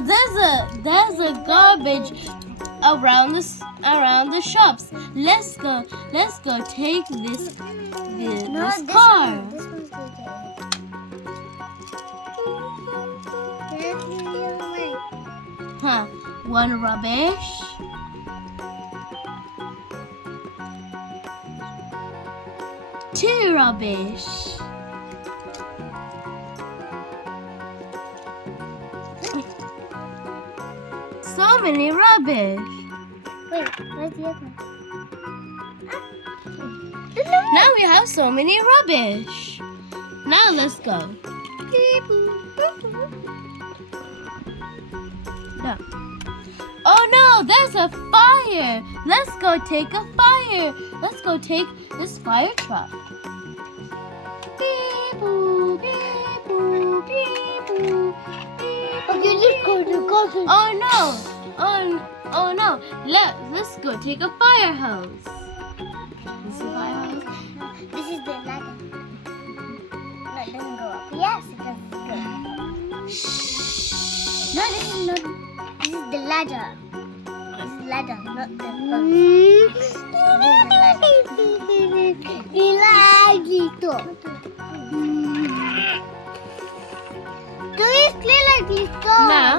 no, there's a garbage around the shops. Let's go take this car. This one's good. Huh? One rubbish. Two rubbish. So many rubbish. Wait, where's the other one? Now we have so many rubbish. Now let's go. No. Oh no, there's a fire. Let's go take a fire. Let's go take this fire truck. Beep boop, beep boop, beep boop, beep boop. Okay, let's go. Oh no! Oh no! Let's go take a fire hose. This is a fire hose. This is the ladder. No, it doesn't go up. Yes, it does. Shh. No, this is not. This is the ladder. This is ladder, not the hose. This is the ladder. Do you play like this? Now.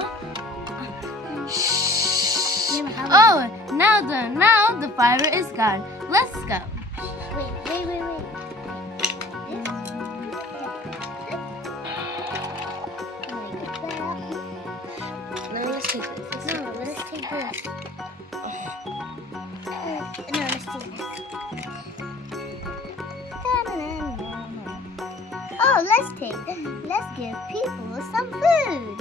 Oh, now the fire is gone. Let's go. Wait. No, let's take this. No, let's take this. No, let's take this. Oh, let's give people some food.